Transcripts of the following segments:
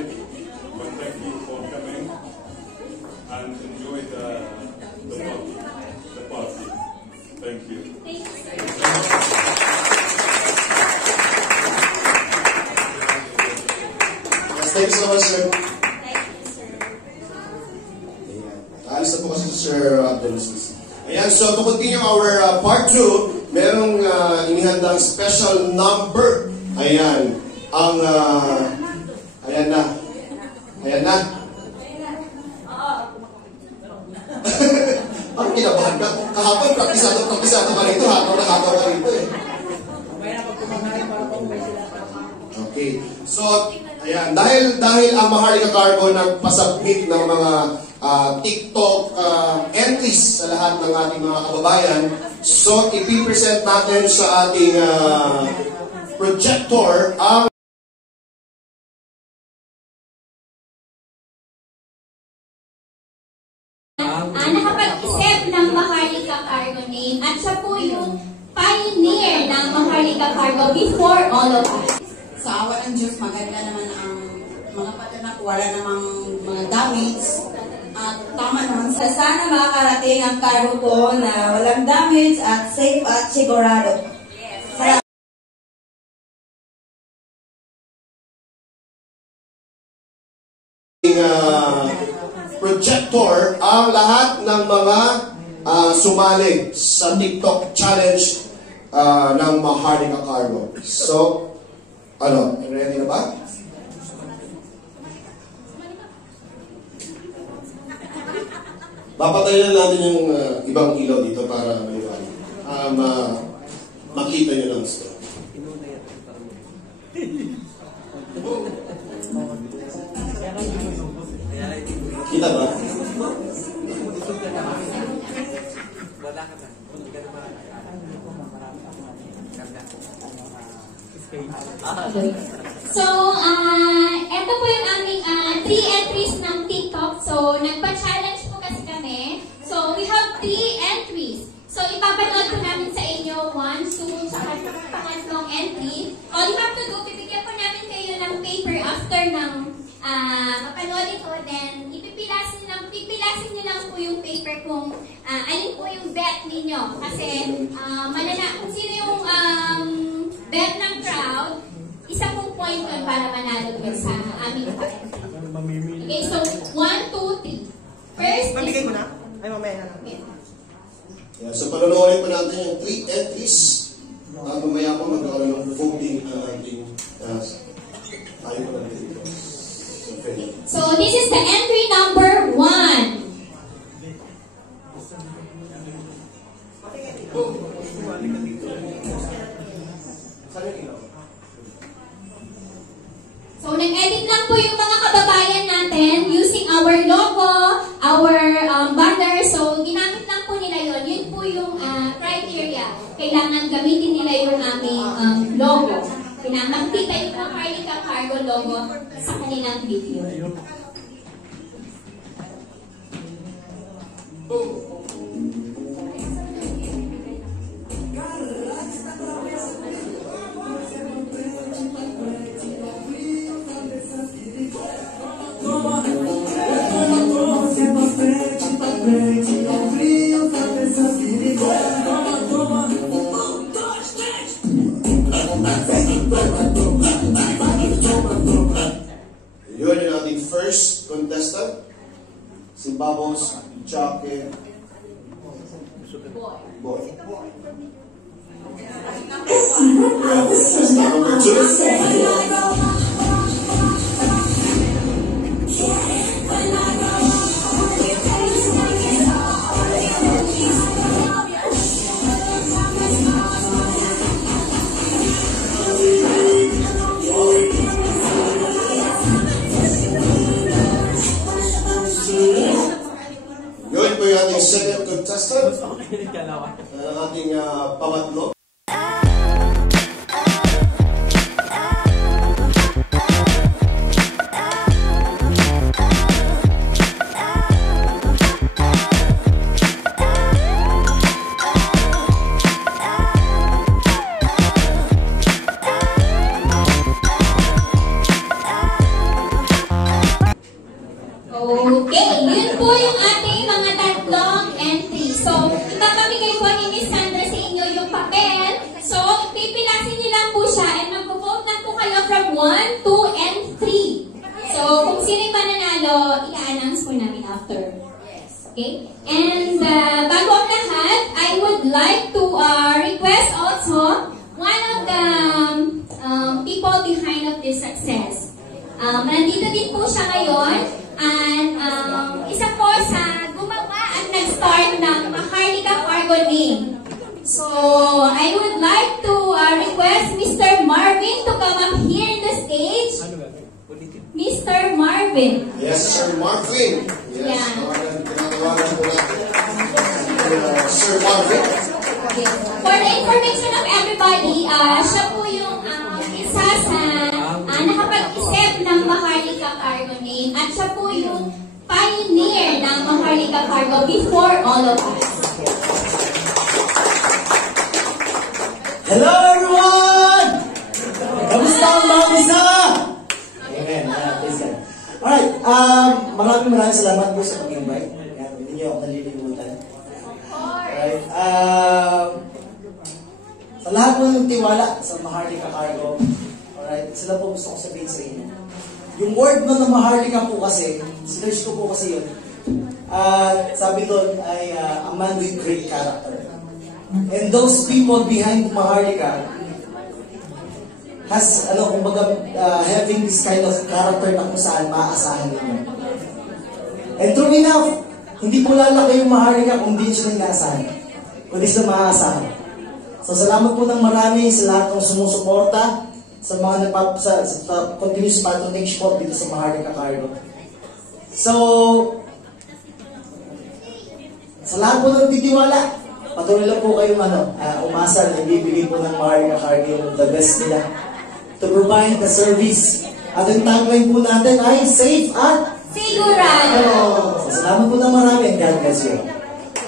tonight, but thank you for coming and enjoy the party. Thank you. Thank you. Thank you so much, sir. Thank you, sir. Alis na po kasi Sir Abdulaziz. Ayan, so to continue our part 2, merong inihandang special number. Ayan, ang, ayan na. Ayan na. Parang kinabahan ka. Kahapon, praktisado ka rito. Hataw ka rito eh. Okay. So, ayan. Dahil ang Maharlika Cargo nagpasubmit ng mga TikTok entries sa lahat ng ating mga kababayan, so ipipresent natin sa ating projector ang nakapag-isip ng Maharlika Cargo name at siya po yung pioneer ng Maharlika Cargo before all of us. Sa awa ng Diyos, maganda naman ang mga patanak, wala namang mga damage. At tama naman sa sana makakarating ang cargo ko na walang damage at safe at sigurado. Yes. Projector ang lahat ng mga sumali sa TikTok challenge ng Maharlika Cargo. So, ready na ba? Papatayin na natin yung ibang ilaw dito para makita nyo lang ito. Kita ba? So, ito po yung aming 3 entries ng TikTok. So, nagpa-challenge po kasi kami. So, we have 3 entries. So, ipapanood po namin sa inyo 1, 2, saka pangatlong entry. All you have to do, bibigyan po namin kayo ng paper after ng mapanood ito. Then, pipilasin nyo lang po yung paper kung alin po yung bet ninyo. Kasi, kung sino yung bet ng crowd, isa pong point yun para manalo yun sa aming paper. Okay, so 1, 2, 3. First is... Pabigay ko na? Ay, mamaya na. Okay. Yeah, so panonoorin po natin yung 3 entries. Mamaya po magkakaroon ng voting ating tayo po natin dito. So this is the entry number 1. So, nag-edit lang po yung mga kababayan natin using our logo, our banner. So, ginamit lang po nila yun. Yun po yung criteria. Kailangan gamitin nila yung aming logo. Makikita yung Maharlika Cargo logo sa kanilang video. Yun yung ating first contestant. Si Babos Jockey Boy. Number 2. Yun po yung ating second contestant. Ang ating pangatlo. 1, 2, and 3. So, kung sino yung mananalo, i-announce po namin after. Okay? And bago ang lahat, I would like to request also one of the people behind of this success. Nandito din po siya ngayon. And isa po sa gumawa at nag-start ng Maharlika Cargo name. So, I would like to request Mr. Marvin to come up here in the stage. Mr. Marvin. Yes, Sir Marvin. Yes, Yeah. tinatawagan po natin. Sir Marvin. Okay. For the information of everybody, siya po yung isa sa nakapag-isip ng Maharlika Cargo name at siya po yung pioneer ng Maharlika Cargo before all of us. Hello everyone! Kamusta ang mga isa? Amen. Praise God. Alright, maraming salamat po sa pag-invite. Hindi niyo ako nalilimutan. Alright, sa lahat po ng tiwala sa Maharlika Cargo, alright, sila po gusto ko sabihin sa inyo. Yung word na Maharlika po kasi, sinerge ko po kasi yun, sabi doon ay a man with great character. And those people behind Maharlika has, kumbaga, having this kind of character na kung saan maaasahan ninyo. And true enough, hindi po lalaki yung Maharlika kung hindi siya inaasahan, kundi sila maaasahan. So, salamat po ng marami sa lahat ng sumusuporta sa mga sa continuous patronage po dito sa Maharlika Cargo. So, sa lahat po ng titiwala, patuloy lang po kayong umasa na ibibigay po ng Maharlika Cargo yung the best nila to provide the service. At yung tagline po natin ay safe at Sigurado! So, salamat po ng marami and God bless you.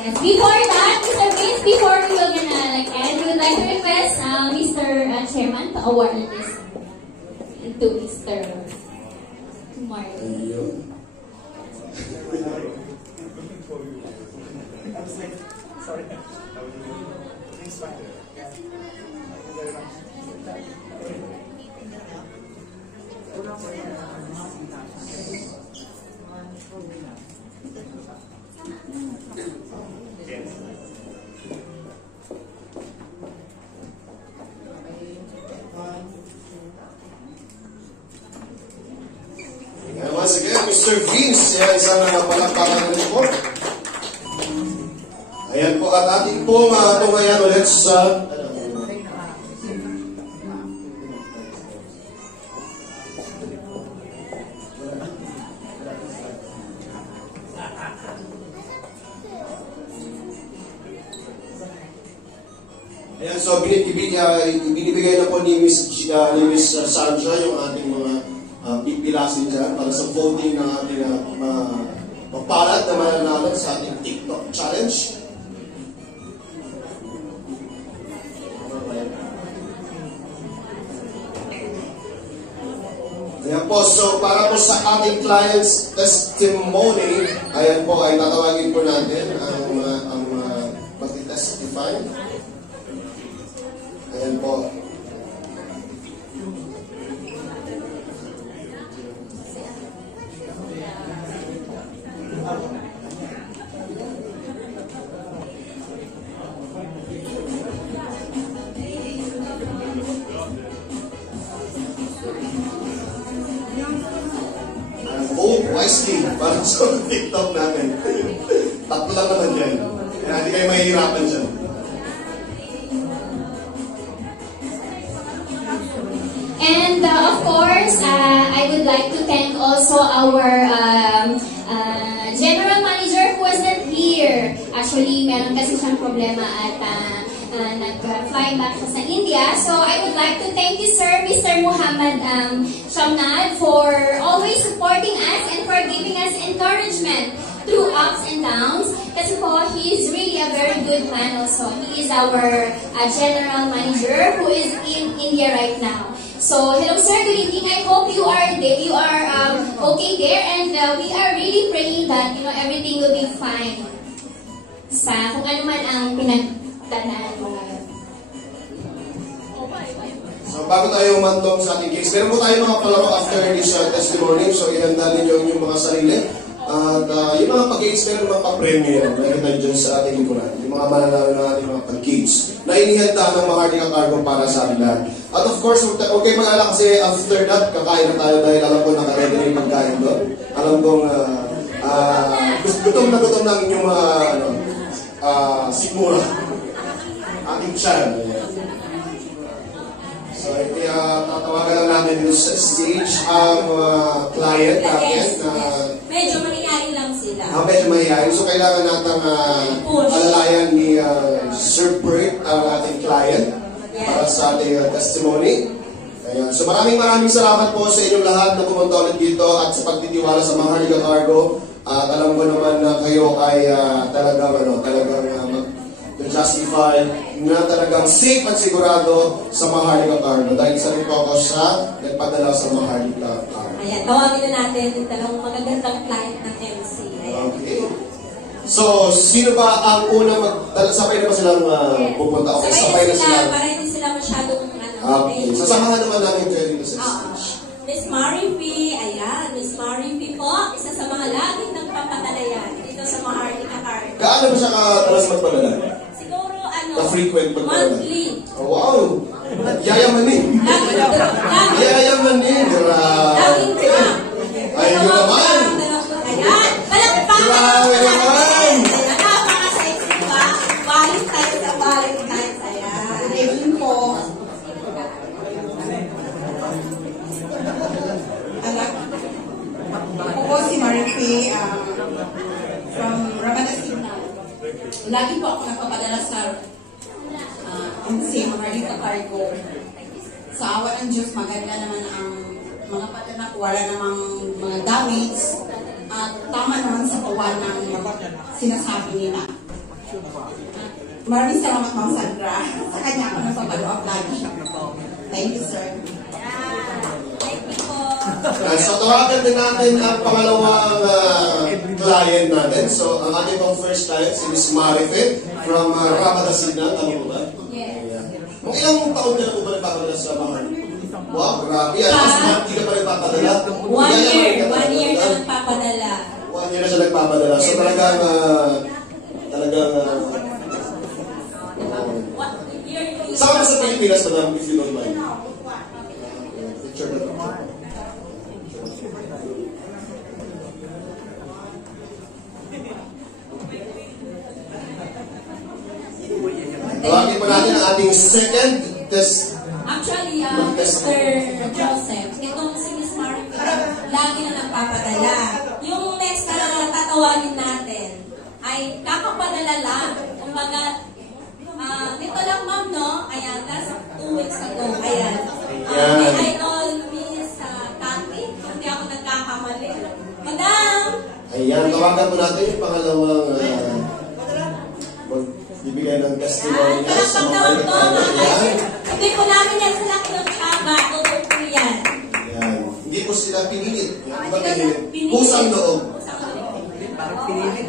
Yes. Before that, Mr. Vince, before we will gonna end, we would like to request Mr. Chairman to award this to Mr. Martin. Ayun. And once again, Mr. Vince, isang palakpakan rin po. Ayan po, at ating po tungayan ulit sa ayan, so binibigay na po ni Miss Sandra yung ating mga pipilasin dyan para sa voting ng ating mapalat na mananalo sa ating TikTok challenge. Ayan po, so para po sa ating client's testimony, ayan po ay tatawagin po natin ang mag-testify. Ayan po. Vote wisely para sa TikTok natin. Tatlo lang naman dyan. Kaya hindi kayo mahihirapan dyan. And of course, I would like to thank also our general manager who wasn't here. Actually, meron kasi siyang problema at nag-fly back siya sa India. So I would like to thank you, sir, Mr. Muhammad Shamnad, for always supporting us and for giving us encouragement through ups and downs. Kasi po, he is really a very good man also. He is our general manager who is in India right now. So, hello sir, good evening. I hope you are there, okay there, and we are really praying that everything will be fine sa kung ano man ang pinagdadaanan mo ngayon. So bago tayo umantong sa ating case, meron po tayo mga palaro after this testimony. So, ihanda ninyo yung mga sarili. At yung mga pag-games, meron mga pa-premyo yan. Meron tayo dyan sa ating likuran. Yung mga mananalo na ating mga pag-games na inihanda ng mga Mahardika Cargo para sa ating lahat. At of course, huwag kayo mag-alala kasi after that, kakain na tayo dahil alam ko nakaready na yung pagkain doon. Alam kong gutom na ang inyong mga sigmura. Ating tiyan. So, tatawagan lang natin dito sa stage ang client natin na medyo mangyayari lang sila. medyo mahihayin. So, kailangan natin alalayan ni Sir Bert ang ating client para sa ating testimony. Ayan. So, maraming salamat po sa inyong lahat na pumunta ulit dito at sa pagtitiwala sa Mahardika Cargo. At alam ko naman na kayo ay talagang justify na talagang safe at sigurado sa Mahardika Cargo dahil isa rin po ako sa nagpadala sa Mahardika Cargo. Ayan, tawagin na natin yung talagang magagandang client ng MC. Ayan. Okay. So, sino ba ang unang sabay na ba silang pupunta? Okay, sabay na sila. Para hindi sila masyadong Okay. Sasamahan naman namin kayo dito sa stage. Miss Marie P. Ayan, Miss Marie P po, isa sa mga laging nagpapadala yan dito sa Mahardika Cargo. Gaano ba siya kadalas magpadala? Siguro Na-frequent magpadala? monthly. Oh, wow! Yayamanin! Yayamanin! Laging drop. Ayun naman! Ayan, palakpakan! Grabe naman! Ayan, napaka-sexy ba? Valentine's sa Valentine's. Ayan. Evelyn po. Anak, ako po si Marife from Ramada Signal. Lagi po ako nagpapadala sa MC Mahardika Cargo. Sa awa ng Diyos, maganda naman ang mga patanak, wala namang mga damage at tama naman sa kawan ng sinasabi nila. Maraming salamat, Ma'am Sandra. Sa kanya ako nagpapalo-up lagi. Thank you, sir. Thank you po. So, tawagan din natin ang pangalawang client natin. So, ang ating pang first client, si Miss Marife from Ramada Signal. Ano po ba? Yes. Kung ilang taon na po ba nagpapadala sa mga wow, grabe. Mas hindi ka pa nagpapadala. 1 year. 1 year na nagpapadala. 1 year na siya nagpapadala. So, talagang What year you saan ka sa Pilipinas, madam, if you don't mind? Picture na to. Tawagin po natin ang ating second test. Actually, Mr. Joseph, itong si Miss Marie, lagi na nagpapadala. Yung next na tatawagin natin ay kakapadala lang. Kumbaga, ito lang ma'am, no? Ayan, last 2 weeks ago. Ayan. May idol, Miss Tati. Hindi ako nagkakamali. Madam! Ayan, tawagan po natin yung pangalawang magbibigay ng testimony niya sa mga kaibigan. Hindi po namin yan sila kinagkaba. Totoo po yan. Ayan. Hindi po sila pinilit. Hindi ba pinilit? Pusang loob. Parang pinilit.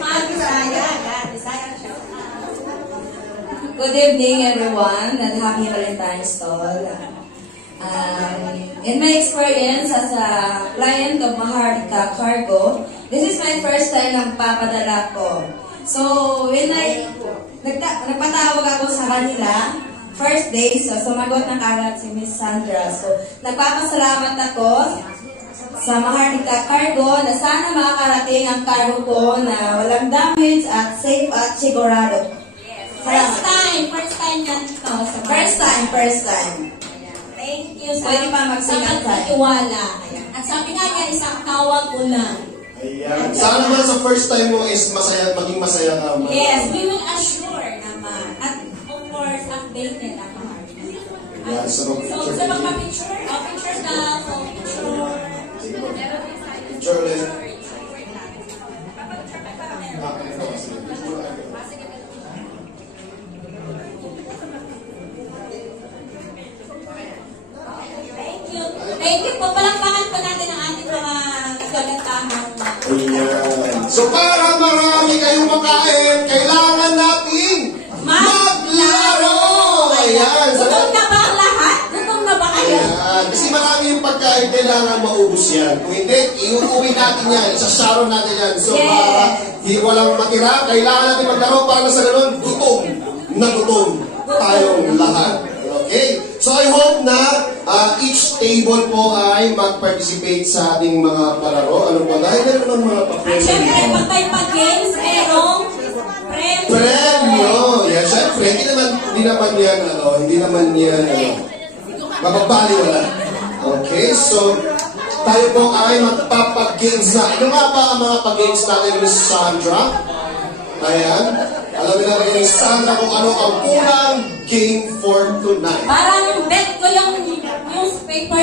Mga Bisaya. Bisaya siya. Good evening, everyone, and happy Valentine's Tall. In my experience as a client of Mahardika Cargo, this is my first time nagpapadala ko. So, when nagpatawag ako sa kanila, first day, so sumagot na kagad si Miss Sandra. So, nagpapasalamat ako sa Mahardika Cargo na sana makakarating ang cargo ko na walang damage at safe at sigurado. First time ganito. First time. Thank you sa Pwede pa magsingat tayo. pagtitiwala. At sabi nga niya, isang tawag ko lang. Ayan. Sana naman sa first time mo is masaya, maging masaya ka. Yes, we will assure naman. At of course, updated ang heart. Yeah, so So magpa-picture? Picture na. Picture. Picture ulit. Thank you po. Palakpakan po natin ang ating mga nagagandahang Ayan. So para marami kayong makain, kailangan natin maglaro! Ayan. Gutom na ba ang lahat? kasi marami yung pagkain, kailangan maubos yan. Kung hindi, iuuwi natin yan, isasaron natin yan. So, para walang matira, kailangan natin maglaro para sa ganun, gutom na gutom tayong lahat. Okay? So, I hope na each table po ay mag-participate sa ating mga palaro. Ano ba? Dahil meron ng mga pa-premyo. Siyempre, pag may pag-games, merong Premyo! Yan, syempre, hindi naman yan, mababali wala. Okay, so, tayo po ay magpapag-games na. Ano nga ba ang mga pag-games natin ni Sandra? Ayan. Alamin natin ni Sandra kung ano ang unang game for tonight. Parang bet ko yung paper